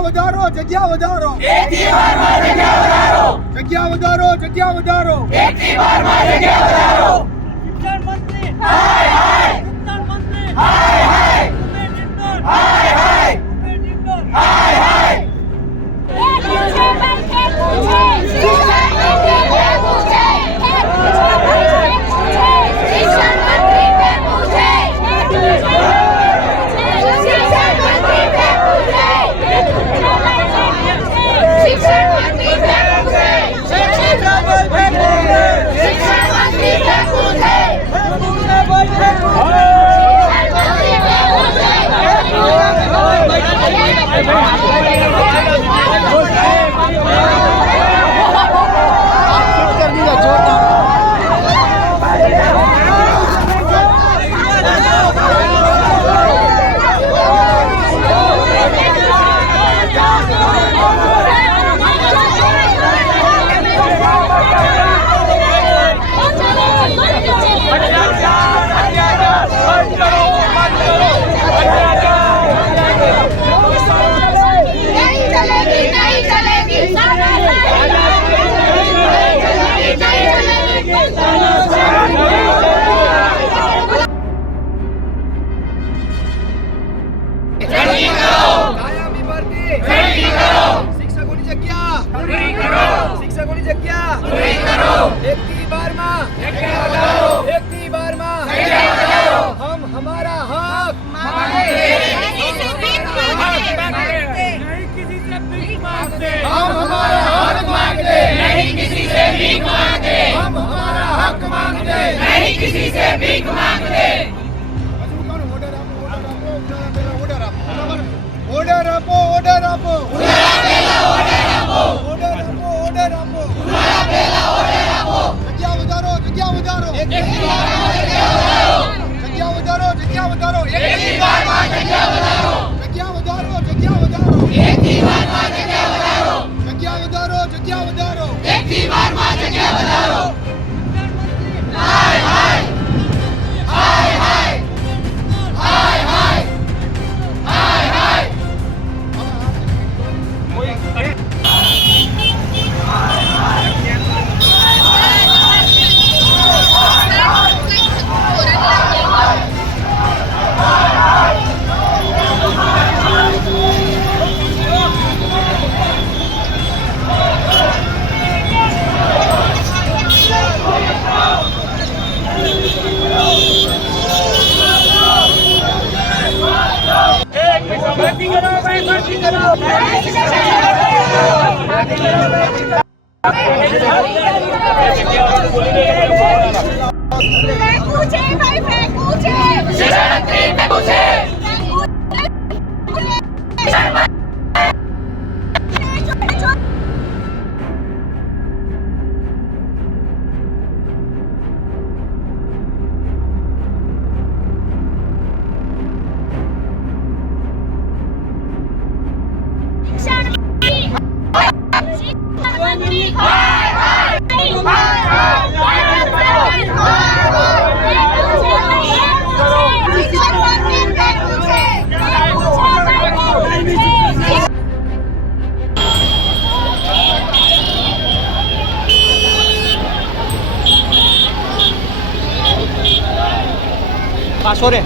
જગ્યા વધારો જગ્યા વધારો જગ્યા વધારો જગ્યા વધારો શિક્ષણ મંત્રી હાય હાય શિક્ષણ મંત્રી હાય હાય ઉમેશ ઇન્દોર હાય હાય ઉમેશ ઇન્દોર હાય હાય પૂછે પૂછે શિક્ષણ મંત્રી पे पूछे શિક્ષણ મંત્રી पे पूछे શિક્ષણ મંત્રી पे पूछे શિક્ષણ મંત્રી पे पूछे શિક્ષણ મંત્રી पे पूछे शिक्षकों जग्या एक की बार में हम हमारा हक नहीं किसी से भीख मांगते हम हमारा हक मांगते नहीं किसी से भीख मांगते हम हमारा हक मांगते नहीं किसी से भीख मांगते ઓર્ડર આપો ઓર્ડર આપો ઉનાળા પહેલા ઓર્ડર આપો ઓર્ડર આપો ઓર્ડર આપો ઉનાળા પહેલા ઓર્ડર આપો જગ્યા વધારો જગ્યા વધારો એકની વારમાં જગ્યા વધારો જગ્યા વધારો જગ્યા વધારો એકની વારમાં જગ્યા વધારો જગ્યા વધારો જગ્યા વધારો એકની વારમાં જગ્યા વધારો જગ્યા વધારો જગ્યા વધારો એકની વારમાં જગ્યા વધારો હાય હાય હાય હાય હાય હાય હાય હાય પાછો રે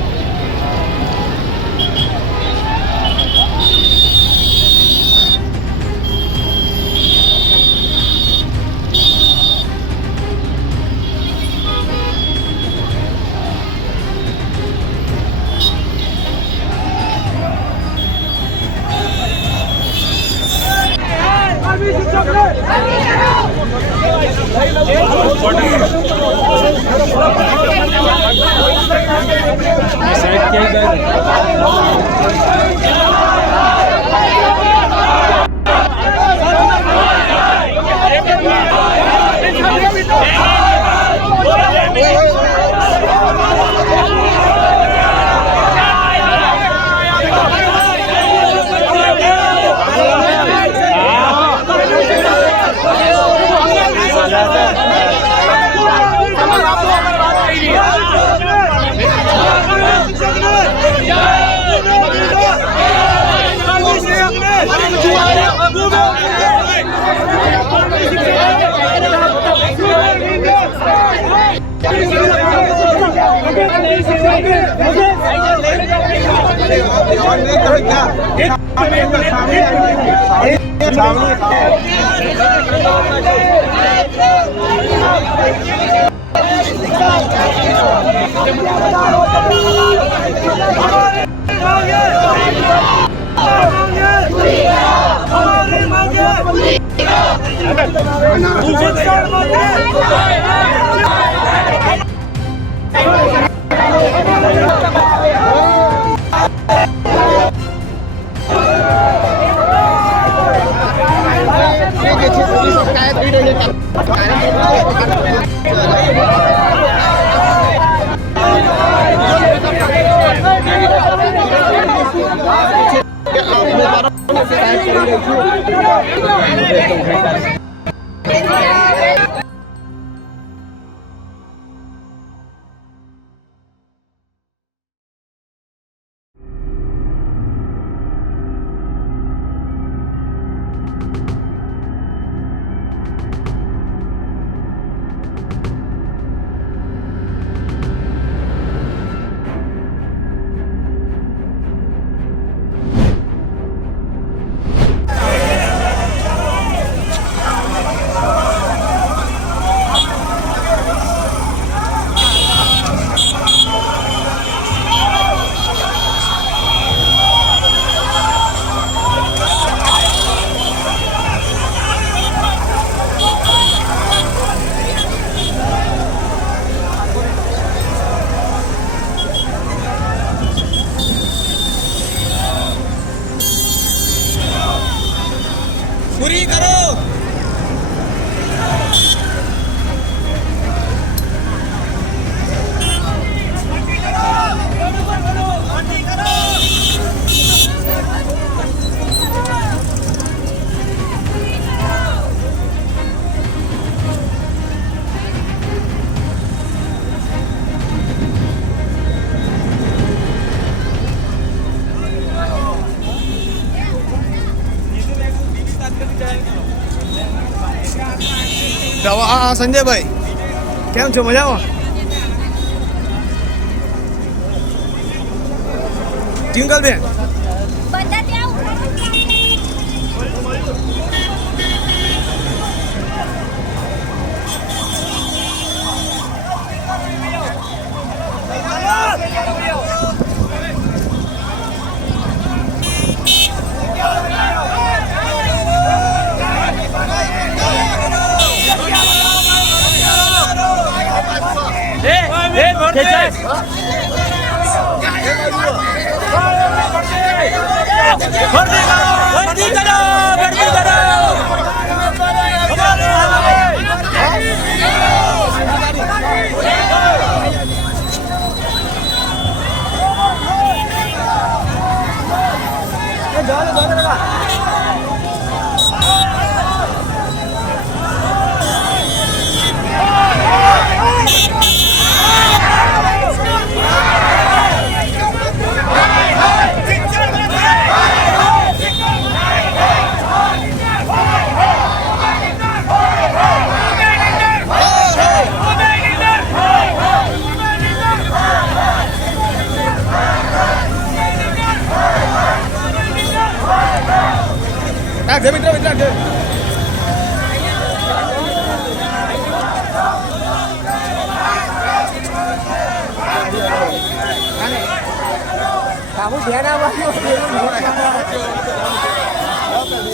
જગ્યા પૂરી કરો. સંજયભાઈ કેમ છો? મજામાં? ટ્વિંકલબેન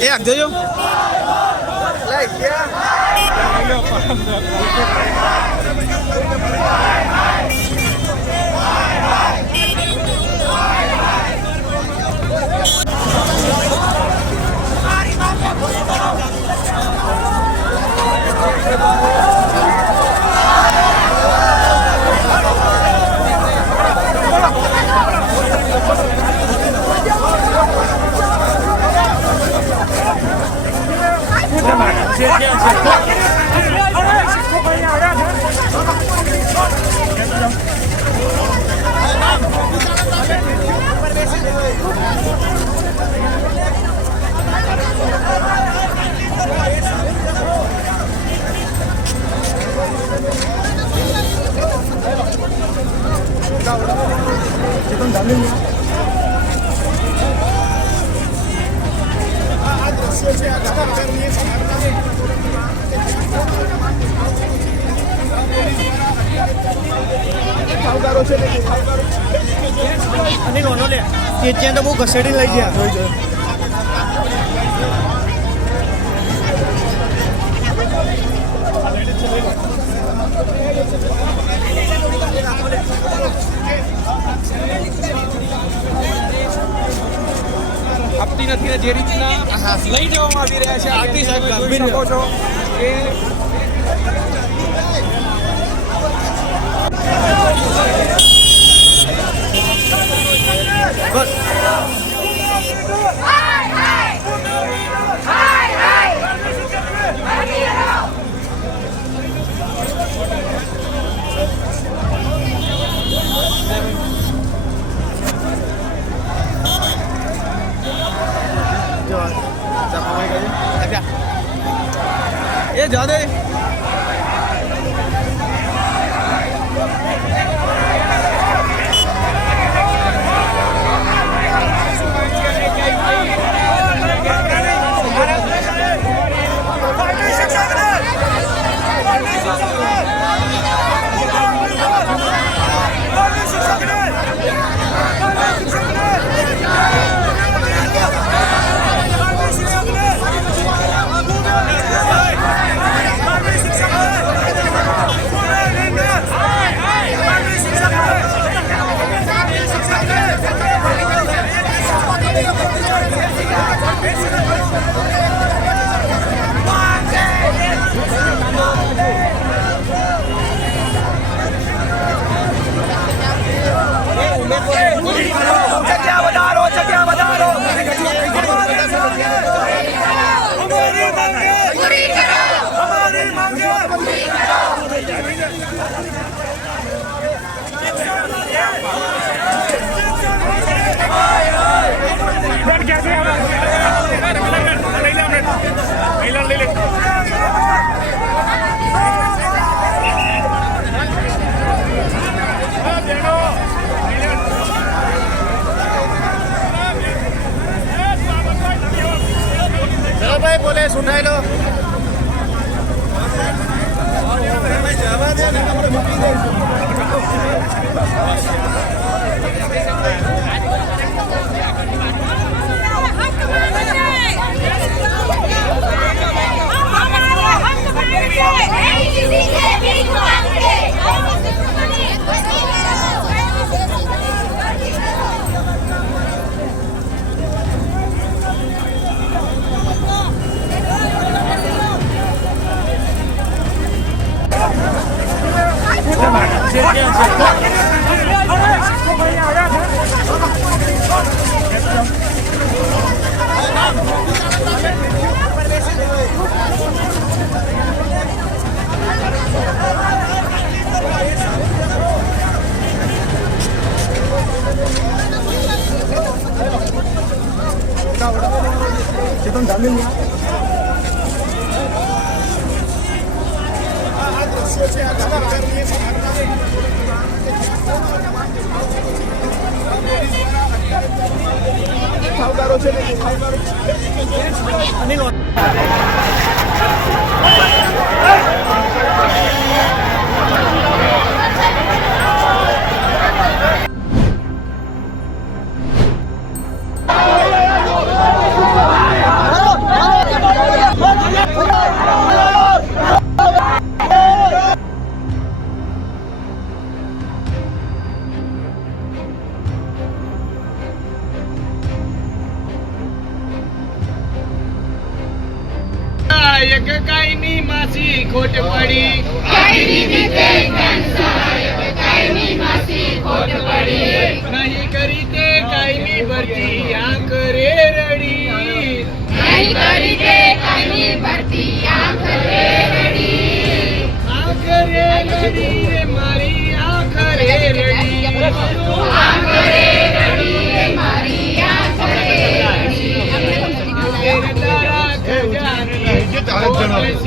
એક જોજો અને નોનો લે કે ત્યાં તો બહુ ઘસેડી લઈ ગયા જોઈ જોઈ આપતી નથી ને જે રીતના લઈ જવામાં આવી રહ્યા છે આરતી સાહેબ જોઈ શકો છો કે બસ એ જા દે ભાઈ પોલીસ ઉઠાઈ લો ચેતન ધામી એક કાયમી માસી ખોટ પડી નહીં કરી તે કાયમી ભરતી આંખ રે રડી આંખ રે રડી રે મારી આંખ રે રડી તારા ખજાની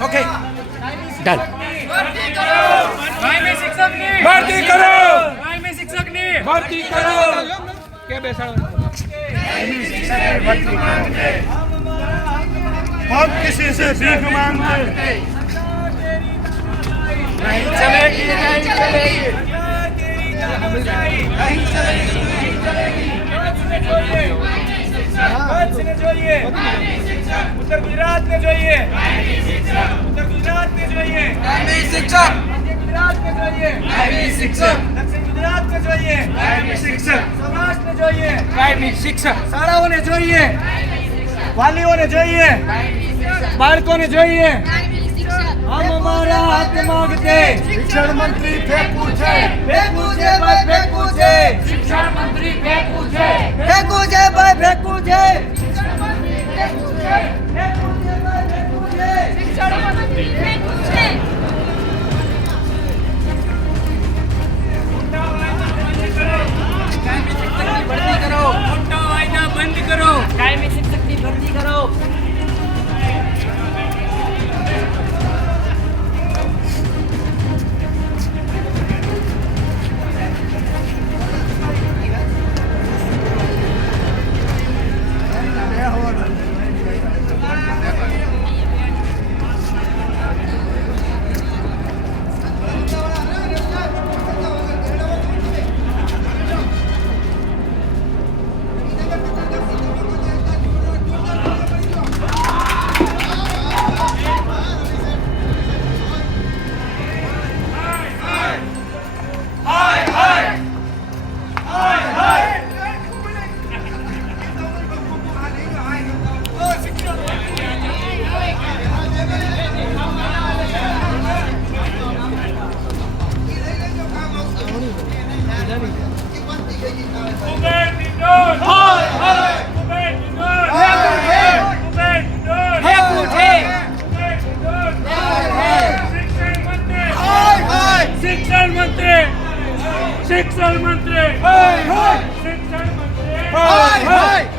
ઓકે ડન કાયમી શિક્ષકની ભરતી કરો કાયમી શિક્ષકની ભરતી કરો કે બેસાડો हम किसी से भीख मांगते नहीं चलेगी नहीं चलेगी उत्तर गुजरात में જોઈએ उत्तर गुजरात में જોઈએ કાયમી શિક્ષક गुजरात में જોઈએ કાયમી શિક્ષક દક્ષિણ ગુજરાત में જોઈએ કાયમી શિક્ષક સૌરાષ્ટ્ર में જોઈએ કાયમી શિક્ષક શાળાઓને જોઈએ વાલીઓને જોઈએ બાળકોને જોઈએ हम हमारा हक मांगते शिक्षण मंत्री फेंकू છે फेंकू છે ભાઈ फेंकू છે શિક્ષણ મંત્રી ફેંકવું છે फेंकू છે ભાઈ फेंकू છે શિક્ષણ મંત્રી ફેંકવું છે फेंकू છે ભાઈ फेंकू છે શિક્ષણ મંત્રી ફેંકવું છે મોટા વાયદા બંધ કરો કાયમી શિક્ષકની ભરતી કરો શિક્ષણ મંત્રી શિક્ષણ મંત્રી શિક્ષણ મંત્રી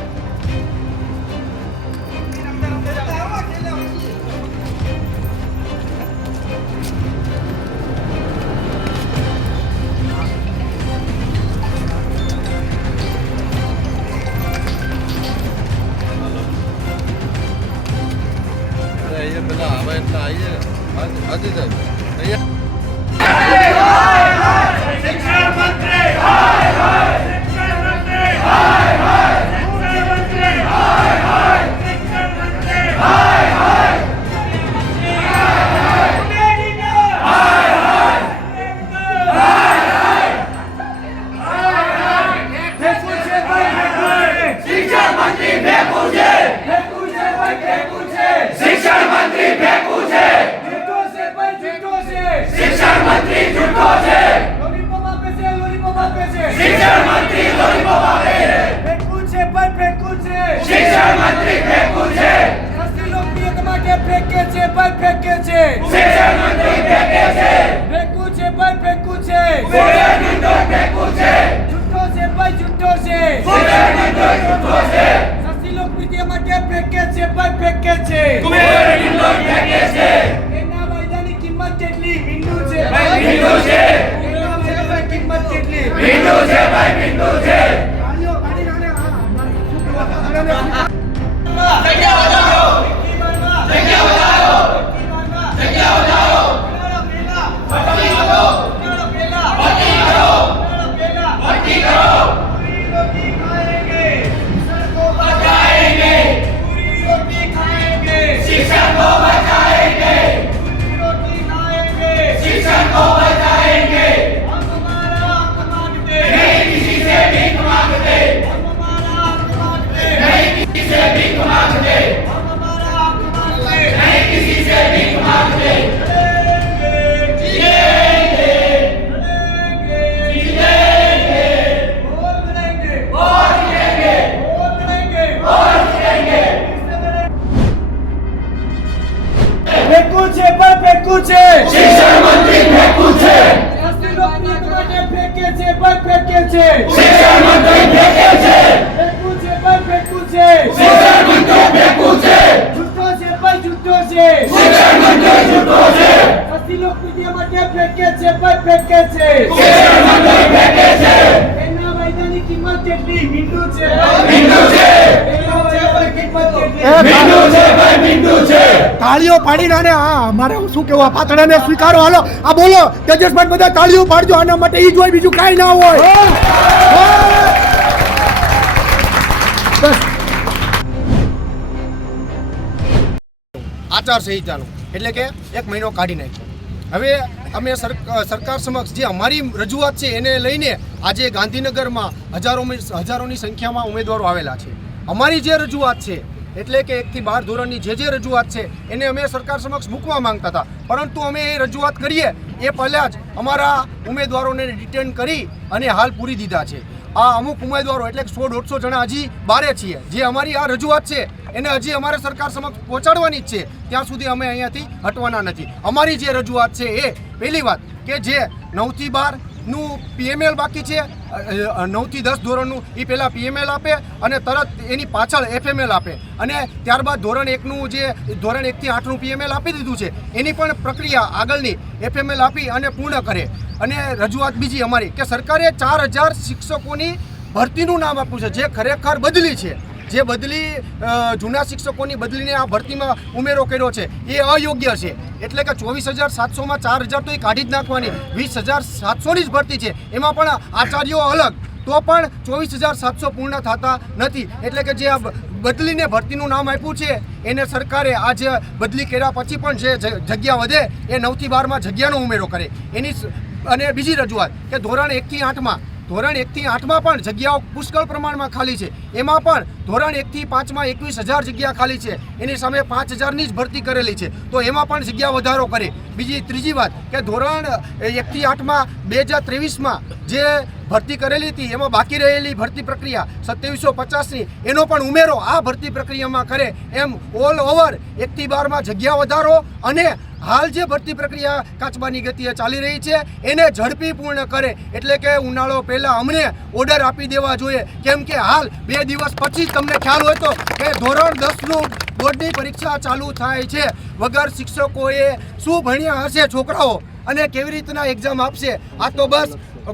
ये પેલા હવે એટલા આવીએ હાજી સાહેબ અહીંયા શિક્ષણ મંત્રી શિક્ષણ મંત્રી શિક્ષણ મંત્રી શિક્ષણ મંત્રી શિક્ષણ મંત્રી ફેંકવું છે જૂઠો છે ભાઈ જૂઠો છે શિક્ષણ મંત્રી જૂઠો છે લોલીપોપ આપે છે લોલીપોપ આપે છે શિક્ષણ મંત્રી લોલીપોપ આપે છે ફેંકવું છે ભાઈ ફેંકવું છે શિક્ષણ મંત્રી ફેંકવું છે સસ્તી લોકપ્રિયતા માટે ફેંકે છે ભાઈ ફેંકે છે શિક્ષણ મંત્રી ફેંકે છે ફેંકવું છે ભાઈ ફેંકવું છે શિક્ષણ મંત્રી ફેંકવું છે જૂઠો છે ભાઈ જૂઠો છે શિક્ષણ મંત્રી જૂઠો છે સસ્તી લોકપ્રિયતા માટે ફેંકે છે ભાઈ ફેંકે છે એના વાયદાની કિંમત કેટલી મીંડુ છે ભાઈ મીંડુ છે એના વાયદાની કિંમત કેટલી મીંડુ છે ભાઈ મીંડુ છે જગ્યા વધારો જગ્યા વધારો જગ્યા વધારો ભરતી કરો ભરતી કરો ભરતી કરો પૂરી રોટી ખાएंगे सबको बचाएंगे पूरी रोटी खाएंगे शिक्षण को बचाएंगे पूरी रोटी खाएंगे शिक्षण को बचाएंगे हम हमारा हक मांगते नहीं किसी से भीख मांगते हम हमारा हक मांगते नहीं किसी से भीख मांगते हम हमारा हक मांगते नहीं किसी से भीख मांगते जीतेंगे जीतेंगे और लड़ेंगे और जीतेंगे और लड़ेंगे और जीतेंगे फेंकू છે પર ફેંકू છે શિક્ષણ મંત્રી ફેંકू છે સસ્તી લોકપ્રિયતા માટે ફેંકે છે પર ફેંકે છે શિક્ષણ મંત્રી ફેંકે છે ફેંકू છે પર ફેંકू છે શિક્ષણ મંત્રી ફેંકू છે જૂઠો છે પર જૂઠો છે શિક્ષણ મંત્રી જૂઠો છે સસ્તી લોકપ્રિયતા માટે તાળીઓ પાડીને આને મારે શું કેવું આ પાતળાને સ્વીકારો. હાલો આ બોલો તેજસભાઈ, બધા તાળીઓ પાડજો આના માટે. ઈ જ હોય, બીજું કાંઈ ના હોય. બસ આચારસંહિતાનું એટલે કે 1 મહિનો કાઢી નાખ્યો. હવે અમે સરકાર સમક્ષ જે અમારી રજૂઆત છે એને લઈને આજે ગાંધીનગરમાં હજારોની સંખ્યામાં ઉમેદવારો આવેલા છે. અમારી જે રજૂઆત છે એટલે કે 1 થી 12 ધોરણની જે રજૂઆત છે એને અમે સરકાર સમક્ષ મૂકવા માંગતા હતા, પરંતુ અમે એ રજૂઆત કરીએ એ પહેલાં જ અમારા ઉમેદવારોને ડિટેન કરી અને હાલ પૂરી દીધા છે. આ અમુક ઉમેદવારો એટલે 100-150 જણા હજી બારે છીએ. જે અમારી આ રજૂઆત છે એને હજી અમારે સરકાર સમક્ષ પહોંચાડવાની જ છે. ત્યાં સુધી અમે અહીંયાથી હટવાના નથી. અમારી જે રજૂઆત છે એ પહેલી વાત કે જે 9 થી 12નું PML બાકી છે, 9 થી 10 ધોરણનું એ પહેલાં PML આપે અને તરત એની પાછળ FML આપે, અને ત્યારબાદ ધોરણ 1નું જે ધોરણ 1 થી 8નું PML આપી દીધું છે એની પણ પ્રક્રિયા આગળની FML આપી અને પૂર્ણ કરે. અને રજૂઆત બીજી અમારી કે સરકારે 4000 શિક્ષકોની ભરતીનું નામ આપ્યું છે, જે ખરેખર બદલી છે. જે બદલી જૂના શિક્ષકોની બદલીને આ ભરતીમાં ઉમેરો કર્યો છે એ અયોગ્ય છે. એટલે કે 24,700માં 4,000 તો એ કાઢી જ નાખવાની, 20,700ની જ ભરતી છે. એમાં પણ આચાર્યો અલગ, તો પણ 24,700 પૂર્ણ થતા નથી. એટલે કે જે આ બદલીને ભરતીનું નામ આપ્યું છે એને સરકારે આ જે બદલી કર્યા પછી પણ જે જગ્યા વધે એ 9 થી 12માં જગ્યાનો ઉમેરો કરે. એની અને બીજી રજૂઆત કે ધોરણ 1 થી 8માં પણ જગ્યાઓ પુષ્કળ પ્રમાણમાં ખાલી છે. એમાં પણ ધોરણ 1 થી 5માં 21,000 જગ્યા ખાલી છે, એની સામે 5,000ની જ ભરતી કરેલી છે, તો એમાં પણ જગ્યા વધારો કરે. ત્રીજી વાત કે ધોરણ 1 થી 8માં 2023માં જે ભરતી કરેલી હતી એમાં બાકી રહેલી ભરતી પ્રક્રિયા 2750ની એનો પણ ઉમેરો આ ભરતી પ્રક્રિયામાં કરે. એમ ઓલ ઓવર 1 થી 12માં જગ્યા વધારો અને હાલ જે ભરતી પ્રક્રિયા કાચબાની ગતિએ ચાલી રહી છે એને ઝડપી પૂર્ણ કરે. એટલે કે ઉનાળો પહેલાં અમને ઓર્ડર આપી દેવા જોઈએ, કેમ કે હાલ 2 દિવસ પછી તમને ખ્યાલ હોય તો કે ધોરણ 10નું બોર્ડની પરીક્ષા ચાલુ થાય છે. વગર શિક્ષકોએ શું ભણ્યા હશે છોકરાઓ અને કેવી રીતના એક્ઝામ આપશે? આ તો બસ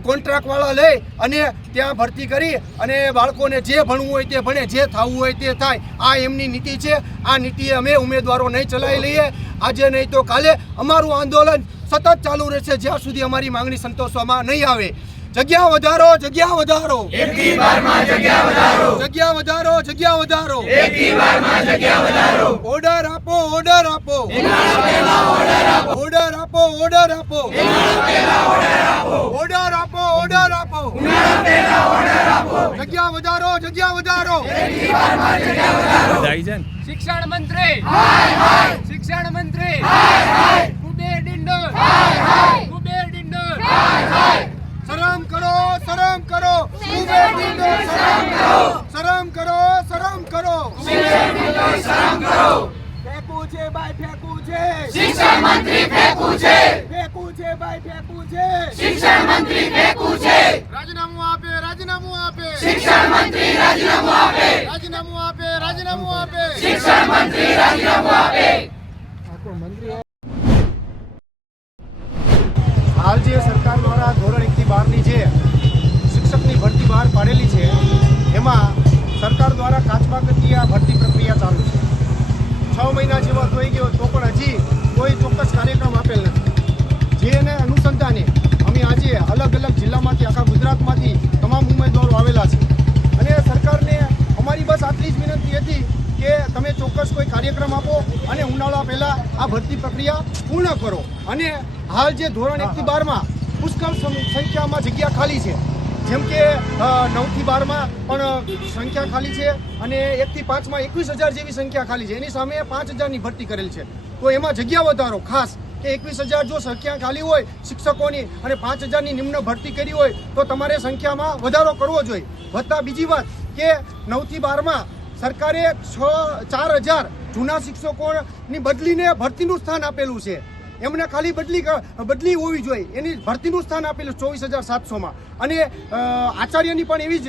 કોન્ટ્રાક્ટવાળા લઈ અને ત્યાં ભરતી કરી અને બાળકોને જે ભણવું હોય તે ભણે, જે થવું હોય તે થાય. આ એમની નીતિ છે. આ નીતિએ અમે ઉમેદવારો નહીં ચલાવી લઈએ. આજે નહીં તો કાલે અમારું આંદોલન સતત ચાલુ રહેશે જ્યાં સુધી અમારી માંગણી સંતોષવામાં નહીં આવે. જગ્યા વધારો, જગ્યા વધારો, 1 થી 12માં જગ્યા વધારો, જગ્યા વધારો, જગ્યા વધારો, 1 થી 12માં જગ્યા વધારો, ઓર્ડર આપો, ઓર્ડર આપો, ઉનાળા પહેલા ઓર્ડર આપો, ઓર્ડર આપો, ઓર્ડર આપો, ઉનાળા પહેલા ઓર્ડર આપો, ઓર્ડર આપો, ઓર્ડર આપો, ઉનાળા પહેલા ઓર્ડર આપો, જગ્યા વધારો, જગ્યા વધારો, 1 થી 12માં જગ્યા વધારો. શિક્ષણ મંત્રી હાય હાય, શિક્ષણ મંત્રી હાય હાય, કુબેર ડિંડોર હાય હાય, કુબેર ડિંડોર હાય હાય, શરમ કરો, શરમ કરો, કુબેર ડિંડોર શરમ કરો, શરમ કરો, શરમ કરો, કુબેર ડિંડોર શરમ કરો. ફેંકવું છે ભાઈ, ફેંકવું છે, શિક્ષણ મંત્રી ફેંકવું છે, ફેંકવું છે ભાઈ, ફેંકવું છે, શિક્ષણ મંત્રી ફેંકવું છે, રાજીનામું આપે, રાજીનામું આપે, શિક્ષણ મંત્રી રાજીનામું આપે, રાજીનામું આપે, રાજીનામું આપે, શિક્ષણ મંત્રી રાજીનામું આપે. હાલ જે સરકાર દ્વારા ધોરણ 1 થી 12ની જે શિક્ષકની ભરતી બહાર પાડેલી છે એમાં સરકાર દ્વારા કાચબા ગતિએ આ ભરતી પ્રક્રિયા ચાલુ છે. 6 મહિના જેવા થઈ ગયો તો પણ હજી કોઈ ચોક્કસ કાર્યક્રમ આપેલ નથી. જેને અનુસંધાને અમે આજે અલગ અલગ જિલ્લામાંથી, આખા ગુજરાતમાંથી તમામ ઉમેદવારો આવેલા છે અને સરકારને અમારી બસ આટલી જ વિનંતી હતી કે તમે ચોક્કસ કોઈ કાર્યક્રમ આપો અને ઉનાળા પહેલાં આ ભરતી પ્રક્રિયા પૂર્ણ કરો. અને હાલ જે ધોરણ 1 થી 12માં પુષ્કળ સંખ્યામાં જગ્યા ખાલી છે, જેમ કે 9 થી 12માં પણ સંખ્યા ખાલી છે અને 1 થી 5માં 21,000 જેવી સંખ્યા ખાલી છે. એની સામે 5,000ની ભરતી કરેલ છે. તો એમાં જગ્યા વધારો ખાસ કે 21,000 જો સંખ્યા ખાલી હોય શિક્ષકોની અને 5,000ની નિમ્ન ભરતી કરી હોય તો તમારે સંખ્યામાં વધારો કરવો જોઈએ. વત્તા બીજી વાત કે 9 થી 12માં સરકારે 4,000 જૂના શિક્ષકોની બદલીને ભરતીનું સ્થાન આપેલું છે. એમને ખાલી બદલી હોવી જોઈએ, એની ભરતીનું સ્થાન આપેલું 24,700માં અને આચાર્યની પણ એવી જ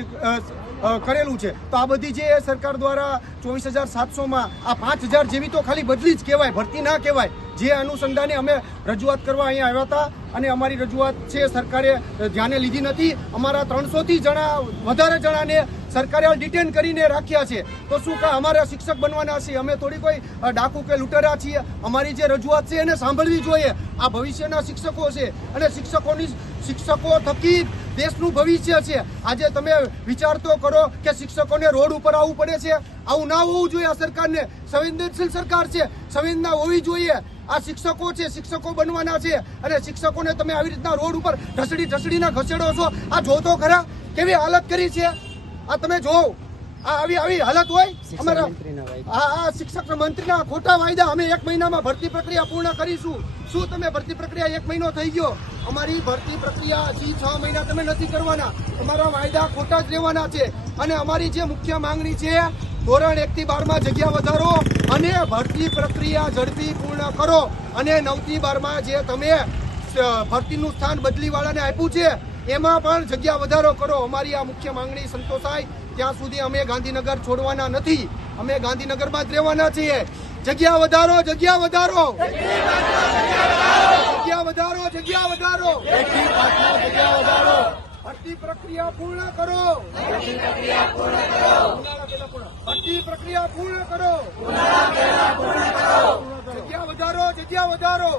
કરેલું છે. તો આ બધી જે સરકાર દ્વારા 24,700માં આ 5,000 જેવી તો ખાલી બદલી જ કહેવાય, ભરતી ના કહેવાય. જે અનુસંધાને અમે રજૂઆત કરવા અહીંયા આવ્યા હતા અને અમારી રજૂઆત છે સરકારે ધ્યાને લીધી નથી. અમારા 300થી વધારે જણાને સરકારે ડિટેન કરીને રાખ્યા છે. તો શું કે અમારે શિક્ષક બનવાના છીએ? અમે થોડી કોઈ ડાકુ કે લૂંટેરા છીએ. અમારી જે રજૂઆત છે એને સાંભળવી જોઈએ. આ ભવિષ્યના શિક્ષકો છે અને શિક્ષકો થકી દેશનું ભવિષ્ય છે. આજે તમે વિચાર તો કરો કે શિક્ષકોને રોડ ઉપર આવવું પડે છે. આવું ના હોવું જોઈએ. આ સરકારને સંવેદનશીલ સરકાર છે, સંવેદના હોવી જોઈએ. આ શિક્ષકો છે, શિક્ષકો બનવાના છે અને શિક્ષકોને તમે આવી રીતના રોડ ઉપર ઢસડીને ખસેડો છો. આ જો તો ખરા કેવી હાલત કરી છે. આ તમે જોવો, આ આવી હાલત હોય અમારા આ શિક્ષક મંત્રીના ખોટા વાયદા. અમે 1 મહિનામાં ભરતી પ્રક્રિયા પૂર્ણ કરીશું. શું તમે ભરતી પ્રક્રિયા 1 મહિનો થઈ ગયો? અમારી ભરતી પ્રક્રિયા હજી 6 મહિના તમે નથી કરવાના. તમારા વાયદા ખોટા જ રહેવાના છે. અને અમારી જે મુખ્ય માંગણી છે, ધોરણ 1 થી 12માં જગ્યા વધારો અને ભરતી પ્રક્રિયા ઝડપી પૂર્ણ કરો. અને 9 થી 12માં જે તમે ભરતીનું સ્થાન બદલીવાળાને આપ્યું છે એમાં પણ જગ્યા વધારો કરો. અમારી આ મુખ્ય માંગણી સંતોષાય ત્યાં સુધી અમે ગાંધીનગર છોડવાના નથી. અમે ગાંધીનગરમાં જ રહેવાના છીએ. જગ્યા વધારો, જગ્યા વધારો, જગ્યા વધારો, જગ્યા વધારો, ભરતી પ્રક્રિયા પૂર્ણ કરો. ભરતી પ્રક્રિયા પૂર્ણ કરો. જગ્યા વધારો, જગ્યા વધારો.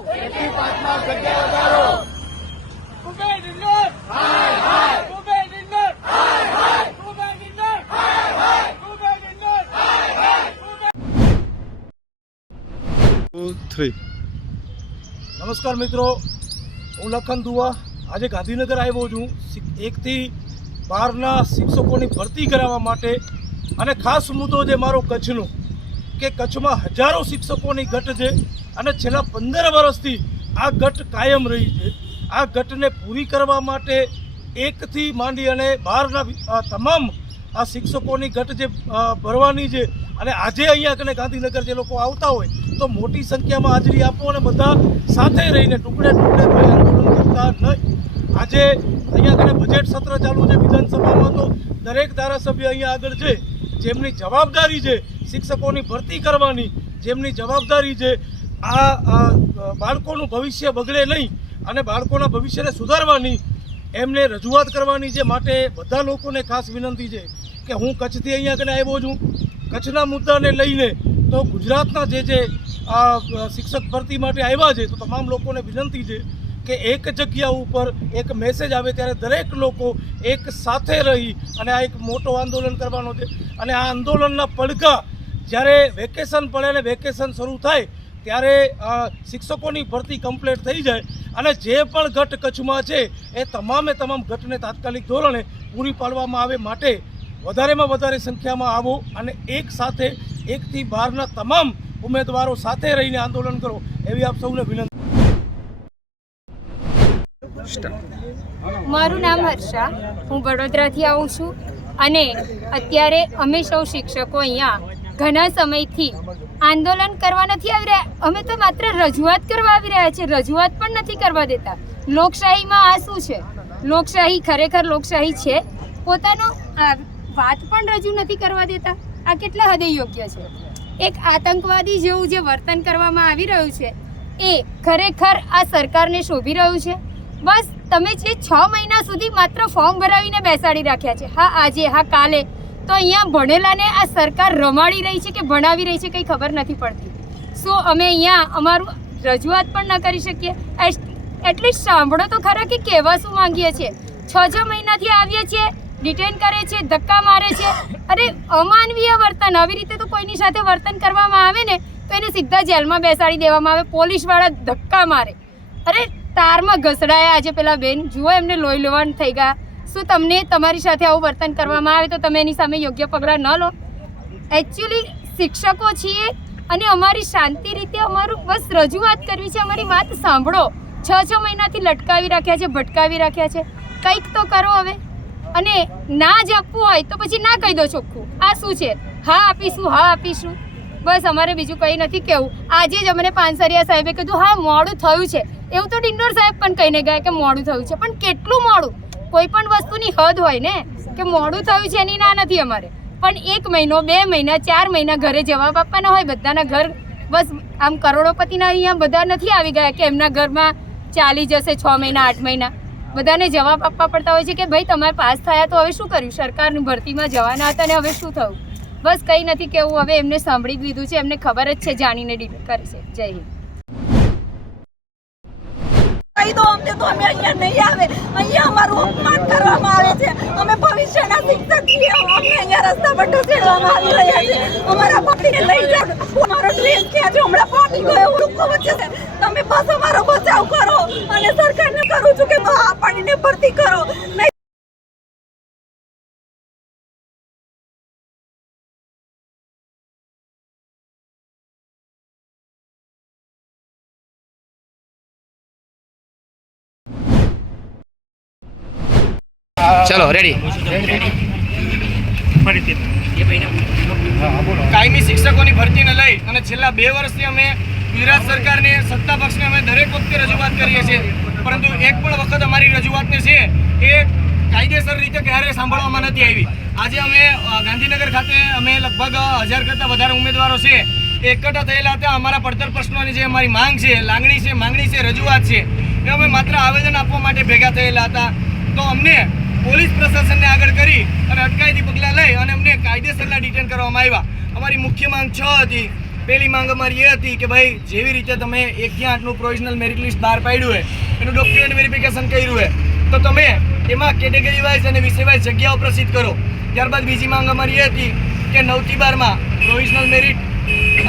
નમસ્કાર મિત્રો, હું લખન દુવા. આજે ગાંધીનગર આવ્યો છું 1 થી 12ના શિક્ષકોની ભરતી કરાવવા માટે. અને ખાસ મુદ્દો જે મારો કચ્છનો, કે કચ્છમાં હજારો શિક્ષકોની ગટ છે અને છેલ્લા 15 વર્ષથી આ ગટ કાયમ રહી છે. આ ગટને પૂરી કરવા માટે 1 થી માંડી અને 12ના તમામ આ શિક્ષકોની ગટ જે ભરવાની છે. અને આજે અહીંયા કને ગાંધીનગર જે લોકો આવતા હોય તો મોટી સંખ્યામાં હાજરી આપો અને બધા સાથે રહીને ટુકડે કોઈ આંદોલન કરતા નહીં. આજે અહીંયા કને બજેટ સત્ર ચાલુ છે વિધાનસભામાં, તો દરેક ધારાસભ્ય અહીંયા આગળ છે, જેમની જવાબદારી છે શિક્ષકોની ભરતી કરવાની, જેમની જવાબદારી છે આ બાળકોનું ભવિષ્ય બગડે નહીં અને બાળકોના ભવિષ્યને સુધારવાની, એમને રજૂઆત કરવાની છે. માટે બધા લોકોને ખાસ વિનંતી છે કે હું કચ્છથી અહીંયા કને આવ્યો છું. કચ્છના મુદ્દાને લઈને તો ગુજરાતના જે શિક્ષક ભરતી માટે આવ્યા છે, તો તમામ લોકોને વિનંતી છે કે એક જગ્યા ઉપર એક મેસેજ આવે ત્યારે દરેક લોકો એક સાથે રહી અને આ એક મોટો આંદોલન કરવાનો છે. અને આ આંદોલનના પડઘા જ્યારે વેકેશન પડે અને વેકેશન શરૂ થાય ત્યારે શિક્ષકોની ભરતી કમ્પ્લીટ થઈ જાય અને જે પણ ગટ કચ્છમાં છે એ તમામે તમામ ગટને તાત્કાલિક ધોરણે પૂરી પાડવામાં આવે. માટે વધારેમાં વધારે સંખ્યામાં આવો અને એક સાથે 1 થી 12ના તમામ ઉમેદવારો સાથે રહીને આંદોલન કરો એવી આપ સૌને વિનંતી. મારું નામ હર્ષા, હું વડોદરાથી આવું છું અને અત્યારે અમે સૌ શિક્ષકો અહીંયા ઘણા સમયથી આંદોલન કરવા નથી આવી રહ્યા. અમે તો માત્ર રજૂઆત કરવા આવી રહ્યા છીએ. રજૂઆત પણ નથી કરવા દેતા. લોકશાહીમાં આ શું છે? લોકશાહી ખરેખર લોકશાહી છે? પોતાનો વાત પણ રજૂ નથી કરવા દેતા. આ કેટલા હદે યોગ્ય છે? એક આતંકવાદી જેવું જે વર્તન કરવામાં આવી રહ્યું છે એ ખરેખર આ સરકારને શોભી રહ્યું છે. બસ તમે જે 6 મહિના સુધી માત્ર ફોર્મ ભરાવીને બેસાડી રાખ્યા છે. હા આજે, હા કાલે, તો અહીંયા ભણેલાને આ સરકાર રમાડી રહી છે કે ભણાવી રહી છે કંઈ ખબર નથી પડતી. શું અમે અહીંયા અમારું રજૂઆત પણ ન કરી શકીએ? એટલીસ્ટ સાંભળો તો ખરા કે કહેવા શું માંગીએ છીએ. 6 મહિનાથી આવીએ છીએ, ડિટેન કરે છે, ધક્કા મારે છે. અરે અમાનવીય વર્તન. આવી રીતે તો કોઈની સાથે વર્તન કરવામાં આવે ને તો એને સીધા જેલમાં બેસાડી દેવામાં આવે. પોલીસવાળા ધક્કા મારે. અરે તારમાં ઘસડાયા આજે પેલા બેન, જુઓ એમને લોહી લોવાણ થઈ ગયા. શું તમને તમારી સાથે આવું વર્તન કરવામાં આવે તો તમે એની સામે યોગ્ય પગલાં ન લો? એકચ્યુઅલી શિક્ષકો છીએ અને અમારી શાંતિ રીતે અમારું બસ રજૂઆત કરવી છે. અમારી વાત સાંભળો. 6 મહિનાથી લટકાવી રાખ્યા છે, ભટકાવી રાખ્યા છે. કંઈક તો કરો હવે. અને ના જ આપવું હોય તો પછી ના કહી દો ચોખ્ખું. આ શું છે? હા આપીશું, હા આપીશું. બસ અમારે બીજું કંઈ નથી કહેવું. આજે જ અમને પાનસરિયા સાહેબે કીધું હા મોડું થયું છે. એવું તો ડિંડોર સાહેબ પણ કહીને ગયા કે મોડું થયું છે. પણ કેટલું મોડું? કોઈ પણ વસ્તુની હદ હોય ને, કે મોડું થયું છે એની ના નથી અમારે. પણ 1 મહિનો, 2 મહિના, 4 મહિના ઘરે જવાબ આપવાના હોય. બધાના ઘર બસ આમ કરોડોપતિના અહીંયા બધા નથી આવી ગયા કે એમના ઘરમાં ચાલી જશે 6 મહિના, 8 મહિના. બધાને જવાબ આપવા પડતા હોય છે કે ભાઈ તમારે પાસ થયા તો હવે શું કર્યું, સરકારની ભરતીમાં જવાના હતા ને હવે શું થયું. બસ કંઈ નથી કહેવું, હવે એમને સાંભળી જ લીધું છે, એમને ખબર જ છે, જાણીને ડીલ કરે છે. જય હિન્દ. કહી દો અમને તો અમે અહીંયા નહીં આવે, અહીંયા અમારું અપમાન કરવામાં આવે છે. અમે ભવિષ્યના શિક્ષક છીએ, અમને અહીંયા રસ્તા પર ઢસેડવામાં આવી રહ્યા છે. અમારા પકડીને લઈ જાઓ, અમારો ડ્રેસ ક્યાં છે, હમણાં ફાટી ગયો, લોકો વચ્ચે છે. તમે બસ અમારો બચાવ કરો અને સરકારને કરું છું કે આ પાડીને ભરતી કરો. નહીં ચલો રેડી. કાયમી શિક્ષકોની ભરતીને લઈ અને છેલ્લા 2 વર્ષથી અમે ગુજરાત સરકારને, સત્તા પક્ષને અમે દરેક વખતે રજૂઆત કરીએ છીએ, પરંતુ એક પણ વખત અમારી રજૂઆતને છે એ કાયદેસર રીતે ક્યારેય સાંભળવામાં નથી આવી. આજે અમે ગાંધીનગર ખાતે અમે લગભગ 1000 કરતાં વધારે ઉમેદવારો છે એ એકઠા થયેલા હતા. અમારા પડતર પ્રશ્નોની જે અમારી માંગ છે, લાગણી છે, માંગણી છે, રજૂઆત છે એ અમે માત્ર આવેદન આપવા માટે ભેગા થયેલા હતા. તો અમને પોલીસ પ્રશાસનને આગળ કરી અને અટકાયતી પગલાં લઈ અને અમને કાયદેસરના ડિટેન કરવામાં આવ્યા. અમારી મુખ્ય માંગ 6 હતી. પહેલી માંગ અમારી એ હતી કે ભાઈ જેવી રીતે તમે 1 થી 8નું પ્રોવિઝનલ મેરિટ લિસ્ટ બહાર પાડ્યું હોય, એનું ડોક્યુમેન્ટ વેરિફિકેશન કર્યું હોય, તો તમે એમાં કેટેગરી વાઇઝ અને વિષય વાઇઝ જગ્યાઓ પ્રસિદ્ધ કરો. ત્યારબાદ બીજી માંગ અમારી એ હતી કે 9 થી 12માં પ્રોવિઝનલ મેરિટ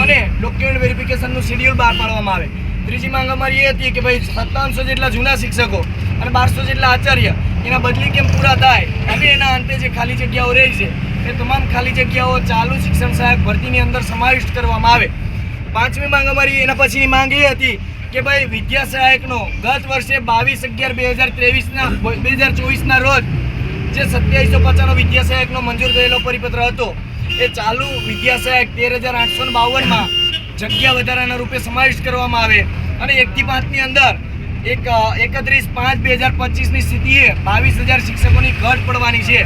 અને ડોક્યુમેન્ટ વેરિફિકેશનનું શેડ્યુલ બહાર પાડવામાં આવે. ત્રીજી માંગ અમારી એ હતી કે ભાઈ 5700 જેટલા જૂના શિક્ષકો અને 1200 જેટલા આચાર્ય એના બદલી કેમ પૂરા થાય, હવે એના અંતે જે ખાલી જગ્યાઓ રહી છે એ તમામ ખાલી જગ્યાઓ ચાલુ શિક્ષણ સહાયક ભરતીની અંદર સમાવિષ્ટ કરવામાં આવે. 5મી માંગ અમારી એના પછીની માંગ એ હતી કે ભાઈ વિદ્યા સહાયકનો ગત વર્ષે 22/11/2024ના રોજ જે 2750નો વિદ્યા સહાયકનો મંજૂર થયેલો પરિપત્ર હતો એ ચાલુ વિદ્યા સહાયક 13852માં જગ્યા વધારાના રૂપે સમાવિષ્ટ કરવામાં આવે અને 1 થી 5ની અંદર 31/5/2025ની સ્થિતિએ 22,000 શિક્ષકોની ઘટ પડવાની છે.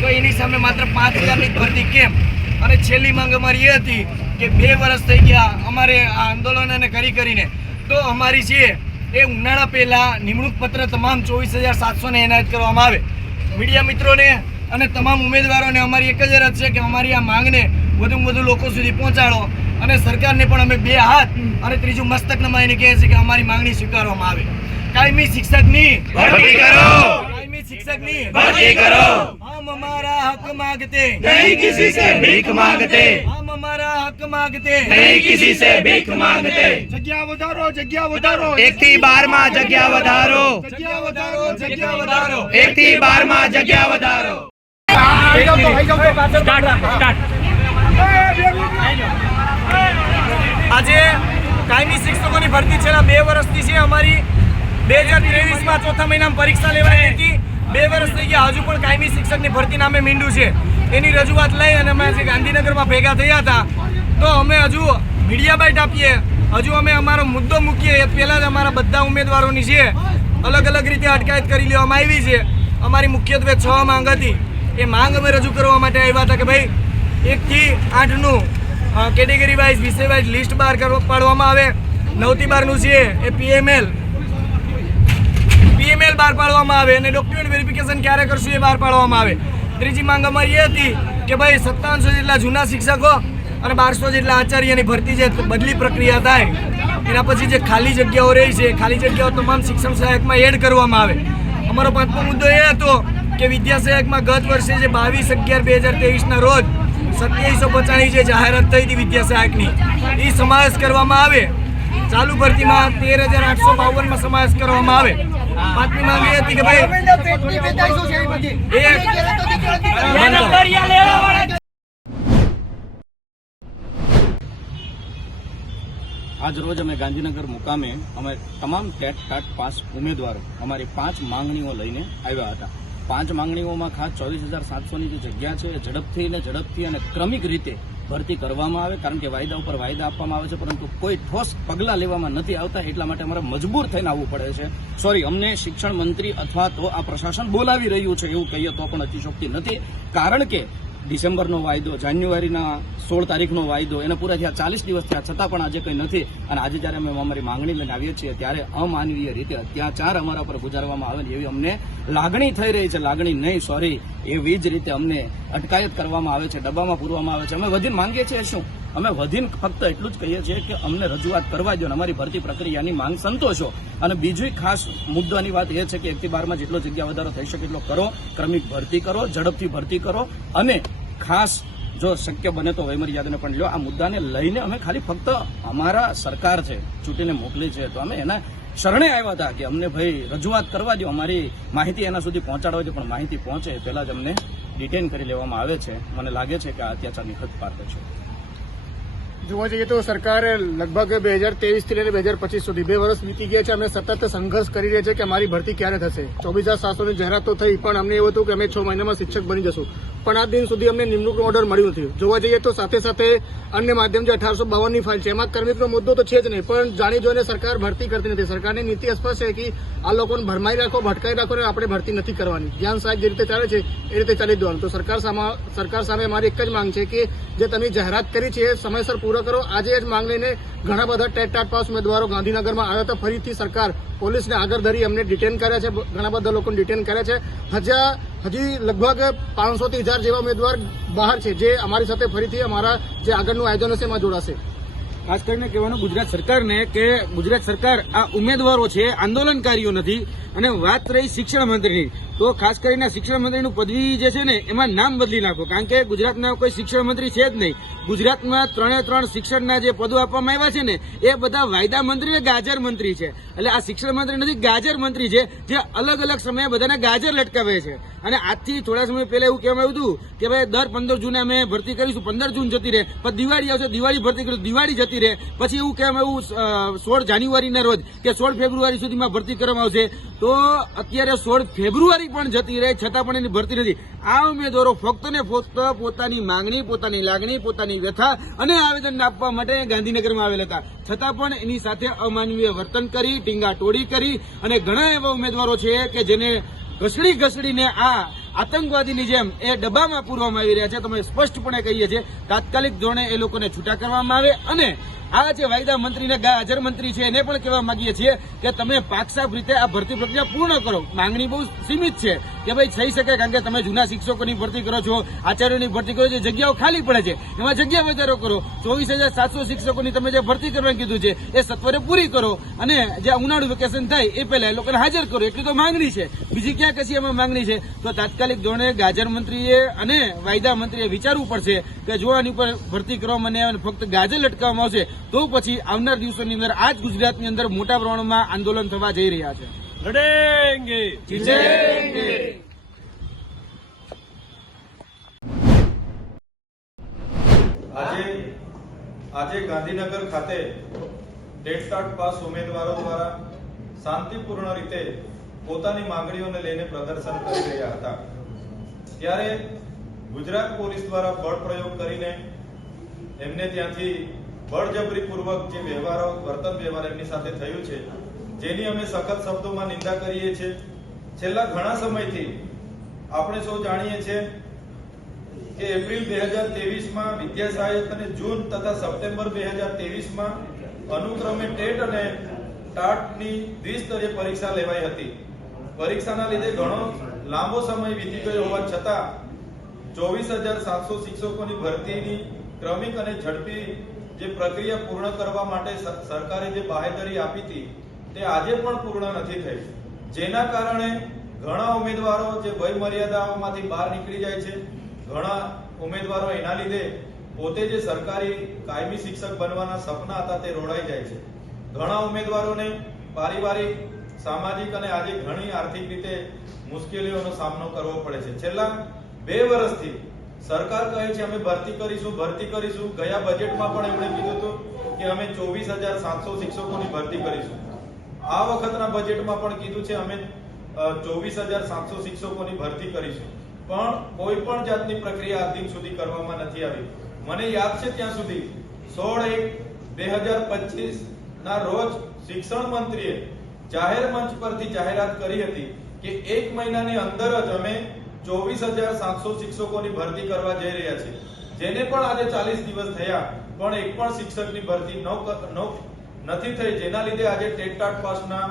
તો એની સામે માત્ર 5,000ની ભરતી કેમ? અને છેલ્લી માંગ અમારી એ હતી કે 2 વર્ષ થઈ ગયા અમારે આ આંદોલનને કરીને, તો અમારી છે એ ઉનાળા પહેલાં નિમણૂક પત્ર તમામ 24,700ને એનાયત કરવામાં આવે. મીડિયા મિત્રોને અને તમામ ઉમેદવારોને અમારી એક જ અરજ છે કે અમારી આ માંગને વધુમાં વધુ લોકો સુધી પહોંચાડો અને સરકારને પણ અમે 2 હાથ અને ત્રીજું મસ્તક નમાઈને કહે છે કે અમારી માંગણી સ્વીકારવામાં આવે. કાયમી શિક્ષકની ભરતી કરો, કાયમી શિક્ષકની ભરતી કરો. हम हमारा हक मांगते नहीं किसी से भीख मांगते, हम हमारा हक मांगते नहीं किसी से भीख मांगते. जग्या વધારો, जग्या વધારો, 1 થી 12માં જગ્યા વધારો, जग्या વધારો, जग्या વધારો, 1 થી 12માં જગ્યા વધારો. આજે કાયમી શિક્ષકોની ભરતી છેલ્લા 2 વર્ષથી છે. અમારી 2023માં ચોથા મહિનામાં પરીક્ષા લેવાઈ હતી. 2 વર્ષ થઈ ગયા, હજુ પણ કાયમી શિક્ષકની ભરતી નામે મીંડું છે. એની રજૂઆત લઈ અને અમે આજે ગાંધીનગરમાં ભેગા થયા હતા. તો અમે હજુ મીડિયા બાઇટ આપીએ, હજુ અમે અમારો મુદ્દો મૂકીએ એ પહેલાં જ અમારા બધા ઉમેદવારોની છે અલગ અલગ રીતે અટકાયત કરી લેવામાં આવી છે. અમારી મુખ્યત્વે 6 માંગ હતી. એ માંગ અમે રજૂ કરવા માટે આવ્યા હતા કે ભાઈ 1 થી 8નું કેટેગરી વાઇઝ, વિષય વાઇઝ લિસ્ટ બહાર પાડવામાં આવે. 9 થી 12નું છે એ પીએમએલ બહાર પાડવામાં આવે અને ડોક્યુમેન્ટ વેરિફિકેશન ક્યારે કરશું એ બહાર પાડવામાં આવે. ત્રીજી માંગ અમારી એ હતી કે ભાઈ 5700 જેટલા જૂના શિક્ષકો અને 1200 જેટલા આચાર્યની ભરતી જે બદલી પ્રક્રિયા થાય એના પછી જે ખાલી જગ્યાઓ રહી છે, ખાલી જગ્યાઓ તમામ શિક્ષણ સહાયકમાં એડ કરવામાં આવે. અમારો 5મો મુદ્દો એ હતો કે વિદ્યા સહાયકમાં ગત વર્ષે જે 22/11/2023ના રોજ 2750ની જે જાહેરાત થઈ હતી વિદ્યા સહાયકની, એ સમાવેશ કરવામાં આવે. ચાલુ ભરતીમાં 13,852માં સમાવેશ કરવામાં આવે. 5મી માંગ એ હતી કે ભાઈ આજ રોજ અમે ગાંધીનગર મુકામે અમે તમામ ટેટ ટાટ પાસ ઉમેદવારો અમારી 5 માંગણીઓ લઈને આવ્યા હતા. 5 માંગણીઓમાં ખાસ 24,700ની જે જગ્યા છે એ ઝડપથી અને ક્રમિક રીતે ભરતી કરવામાં આવે, કારણ કે વાયદા ઉપર વાયદા આપવામાં આવે છે પરંતુ કોઈ ઠોસ પગલાં લેવામાં નથી આવતા. એટલા માટે અમારે મજબૂર થઈને આવવું પડે છે. અમને શિક્ષણ મંત્રી અથવા તો આ પ્રશાસન બોલાવી રહ્યું છે એવું કહીએ તો પણ અતિશોક્તિ નથી, કારણ કે ડિસેમ્બરનો વાયદો, જાન્યુઆરીના 16 તારીખનો વાયદો, એને પૂરા થયા 40 દિવસ થયા છતાં પણ આજે કંઈ નથી. અને આજે જ્યારે અમે અમારી માંગણી લઈને આવીએ છીએ ત્યારે અમાનવીય રીતે અત્યાચાર અમારા પર ગુજારવામાં આવે એવી અમને લાગણી થઈ રહી છે. લાગણી નહીં, સોરી, એવી જ રીતે અમને અટકાયત કરવામાં આવે છે, ડબ્બામાં પૂરવામાં આવે છે. અમે વધીને માંગીએ છીએ શું? અમે વધીને ફક્ત એટલું જ કહીએ છીએ કે અમને રજૂઆત કરવા દો, અમારી ભરતી પ્રક્રિયાની માંગ સંતોષો. અને બીજી ખાસ મુદ્દાની વાત એ છે કે 1 થી 12માં જેટલો જગ્યા વધારો થઈ શકે એટલો કરો, ક્રમિક ભરતી કરો, ઝડપથી ભરતી કરો, અને ખાસ જો શક્ય બને તો વયમર્યાદાને પણ લ્યો. આ મુદ્દાને લઈને અમે ખાલી ફક્ત અમારા સરકાર છે ચૂંટીને મોકલી છે તો અમે એના શરણે આવ્યા હતા કે અમને ભાઈ રજૂઆત કરવા દો, અમારી માહિતી એના સુધી પહોંચાડવા દો. પણ માહિતી પહોંચે પહેલા જ અમને ડિટેન કરી લેવામાં આવે છે. મને લાગે છે કે આ અત્યાચારની હદ પાર છે. જોવા જઈએ તો સરકારે લગભગ 2023 થી લઈને 2025 સુધી 2 વર્ષ વીતી ગયા છે. અમે સતત સંઘર્ષ કરી રહ્યા છીએ કે અમારી ભરતી ક્યારે થશે. 24,700 ની જાહેરાત તો થઈ, પણ અમને એવું હતું કે અમે 6 મહિનામાં શિક્ષક બની જશું, પણ આ દિન સુધી અમને નિમણૂકનો ઓર્ડર મળ્યો નથી. જોવા જઈએ તો સાથે સાથે અન્ય માધ્યમ જે 1852 ની ફાઇલ છે એમાં કર્મિકનો મુદ્દો તો છે જ નહીં, પણ જાણી જોઈને સરકાર ભરતી કરતી નથી. સરકારની નીતિ સ્પષ્ટ છે કે આ લોકોને ભરમાઈ રાખો, ભટકાઈ રાખો, અને આપણે ભરતી નથી કરવાની. જ્ઞાન સાહેબ જે રીતે ચાલે છે એ રીતે ચાલી દેવાનું. તો સરકાર સામે અમારી એક જ માંગ છે કે જે તમે જાહેરાત કરી છે એ સમયસર પૂરો કરો. આજે જ માંગ લઈને ઘણા બધા ટેટ પાસ ઉમેદવારો ગાંધીનગરમાં આવ્યા હતા. ફરીથી સરકાર પોલીસને આગળ ધરી અમને ડિટેન કર્યા છે, ઘણા બધા લોકોને ડિટેન કર્યા છે. હજી લગભગ 500 થી 1000 જેવા ઉમેદવાર બહાર છે જે અમારી સાથે ફરીથી અમારા જે આગળનું આયોજન હશે એમાં જોડાશે. ખાસ કરીને કહેવાનું ગુજરાત સરકારને કે ગુજરાત સરકાર આ ઉમેદવારો છે, આંદોલનકારીઓ નથી. અને વાત રહી શિક્ષણ મંત્રીની, તો ખાસ કરીને શિક્ષણ મંત્રીનું પદવી જે છે ને એમાં નામ બદલી નાખો, કારણ કે ગુજરાતના કોઈ શિક્ષણ મંત્રી છે જ નહીં. ગુજરાતમાં 3 શિક્ષણના જે પદો આપવામાં આવ્યા છે ને એ બધા વાયદા મંત્રી અને ગાજર મંત્રી છે. એટલે આ શિક્ષણ મંત્રી નથી, ગાજર મંત્રી છે, જે અલગ અલગ સમયે બધાના ગાજર લટકાવે છે. અને આજથી થોડા સમય પહેલા એવું કહેવામાં આવ્યું હતું કે ભાઈ દર 15 જૂને અમે ભરતી કરીશું, 15 જૂન જતી રહે, પછી દિવાળી આવશે, દિવાળી ભરતી કરીશું, દિવાળી જતી રહે. પછી એવું કહેવામાં આવ્યું 16 જાન્યુઆરીના રોજ કે 16 ફેબ્રુઆરી સુધીમાં ભરતી કરવામાં આવશે. તો અત્યારે 16 ફેબ્રુઆરી પણ જતી રહે છતાં પણ એની ભરતી નથી. આ ઉમેદવારો ફક્ત ને ફક્ત પોતાની માંગણી, પોતાની લાગણી, પોતાની વ્યથા અને આવેદન આપવા માટે ગાંધીનગરમાં આવેલા હતા, છતાં પણ એની સાથે અમાનવીય વર્તન કરી, ટીંગાટોળી કરી. અને ઘણા એવા ઉમેદવારો છે કે જેને ઘસડીને આ આતંકવાદીની જેમ એ ડબ્બામાં પૂરવામાં આવી રહ્યા છે. તમે સ્પષ્ટપણે કહીએ છીએ તાત્કાલિક ધોરણે એ લોકોને છૂટા કરવામાં આવે. અને આ જે વાયદા મંત્રી ને ગાજર મંત્રી છે એને પણ કહેવા માંગીએ છીએ કે તમે પાકસાફ રીતે આ ભરતી પ્રક્રિયા પૂર્ણ કરો. માંગણી બહુ સીમિત છે કે ભાઈ થઈ શકે, કારણ કે તમે જૂના શિક્ષકોની ભરતી કરો છો, આચાર્યોની ભરતી કરો છો, જગ્યાઓ ખાલી પડે છે, એમાં જગ્યા વધારો કરો. 24,700 શિક્ષકોની તમે જે ભરતી કરવાનું કીધું છે એ સત્વરે પૂરી કરો. અને જે ઉનાળુ વેકેશન થાય એ પહેલા એ લોકોને હાજર કરો. એટલી તો માંગણી છે, બીજી ક્યાં કશી એમાં માંગણી છે? તો તાત્કાલિક ધોરણે ગાજર મંત્રીએ અને વાયદા મંત્રીએ વિચારવું પડશે કે જો આની ઉપર ભરતી કરવામાં નહીં આવે, ફક્ત ગાજર લટકાવવામાં આવશે તો પછી આવનાર દિવસોની અંદર આ જ ગુજરાતની અંદર મોટા પ્રમાણમાં આંદોલન થવા જઈ રહ્યા છે. લડેંગે જીતેંગે. આજે ગાંધીનગર ખાતે ટેટ પાસ ઉમેદવારો દ્વારા શાંતિપૂર્ણ રીતે પોતાની માંગણીઓને લઈને પ્રદર્શન કરી રહ્યા હતા. ત્યારે ગુજરાત પોલીસ દ્વારા બળ પ્રયોગ કરીને એમને ત્યાંથી બળજબરીપૂર્વક જે વર્તન વ્યવહાર એમની સાથે થયું છે, જેની અમે સખત શબ્દોમાં નિંદા કરીએ છીએ. છેલ્લા ઘણા સમયથી આપણે સૌ જાણીએ છીએ કે એપ્રિલ 2023માં વિદ્યા સહાયક અને જૂન તથા સપ્ટેમ્બર 2023માં અનુક્રમે ટેટ અને ટાટની દ્વિસ્તરીય પરીક્ષા લેવાઈ હતી. પરીક્ષાના લીધે ઘણો લાંબો સમય વીતી ગયો હોવા છતાં 24,700 શિક્ષકોની ભરતીની ક્રમિક અને ઝડપી જે પ્રક્રિયા પૂર્ણ કરવા માટે સરકારે જે બાહેધરી આપી હતી તે આજે પણ પૂર્ણ નથી થઈ, જેના કારણે ઘણા ઉમેદવારો જે વય મર્યાદાઓમાંથી બહાર નીકળી જાય છે. ઘણા ઉમેદવારો એના લીધે પોતે જે સરકારી કાયમી શિક્ષક બનવાના સપના હતા તે રોડાઈ જાય છે. ઘણા ઉમેદવારોને પારિવારિક, સામાજિક અને આજે ઘણી આર્થિક રીતે મુશ્કેલીઓનો સામનો કરવો પડે છે. છેલ્લા 2 વર્ષથી સરકાર કહે છે અમે ભરતી કરીશું. ગયા બજેટમાં પણ એમણે કીધું હતું કે અમે 24,700 શિક્ષકોની ભરતી કરીશું. આ વખતના બજેટમાં પણ કીધું છે અમે 24,700 શિક્ષકોની ભરતી કરીશું, પણ કોઈ પણ જાતની પ્રક્રિયા આજ દિન સુધી કરવામાં નથી આવી. મને યાદ છે ત્યાં સુધી 16/1/2025 ના રોજ શિક્ષણ મંત્રીએ જાહેર મંચ પરથી જાહેરાત કરી હતી કે 1 મહિનાની અંદર જ અમે 24,700 શિક્ષકોની ભરતી કરવા જઈ રહ્યા છે, જેને પણ આજે 40 દિવસ થયા પણ એક પણ શિક્ષકની ભરતી નથી થઈ, જેના લીધે આજે ટેટ ટાટ પાસના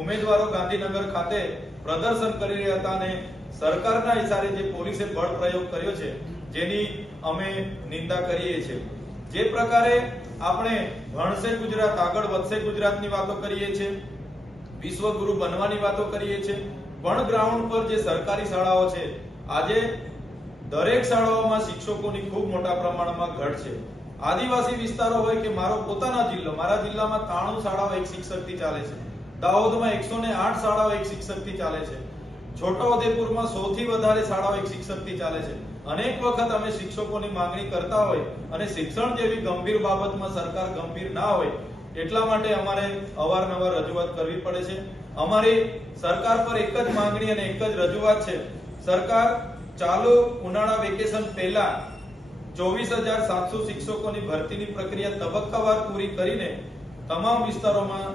ઉમેદવારો ગાંધીનગર ખાતે પ્રદર્શન કરી રહ્યા હતા અને સરકારના ઇશારે જે પોલીસે બળ પ્રયોગ કર્યો છે જેની અમે નિંદા કરીએ છીએ. જે પ્રકારે આપણે ભણશે ગુજરાત, આગળ વધશે ગુજરાતની વાતો કરીએ છીએ, વિશ્વગુરુ બનવાની વાતો કરીએ છીએ, પણ ગ્રાઉન્ડ પર જે સરકારી શાળાઓ છે આજે દરેક શાળાઓમાં શિક્ષકોની ખૂબ મોટા પ્રમાણમાં ઘટ છે. આદિવાસી વિસ્તારો હોય કે મારો પોતાનો જિલ્લો, મારા જિલ્લામાં 93 શાળાઓ એક શિક્ષકથી ચાલે છે, દાહોદમાં 108 શાળાઓ એક શિક્ષકથી ચાલે છે, છોટાઉદેપુરમાં 100 થી વધારે શાળાઓ એક શિક્ષકથી ચાલે છે. અનેક વખત અમે શિક્ષકોની માંગણી કરતા હોય અને શિક્ષણ જેવી ગંભીર બાબતમાં સરકાર ગંભીર ના હોય એટલા માટે અમારે અવારનવાર રજૂઆત કરવી પડે છે. અમારી સરકાર પર એક જ માંગણી અને એક જ રજૂઆત છે, સરકાર ચાલુ ઉનાળા વેકેશન પહેલા 24,700 શિક્ષકોની ભરતીની પ્રક્રિયા તબક્કાવાર પૂરી કરીને તમામ વિસ્તારોમાં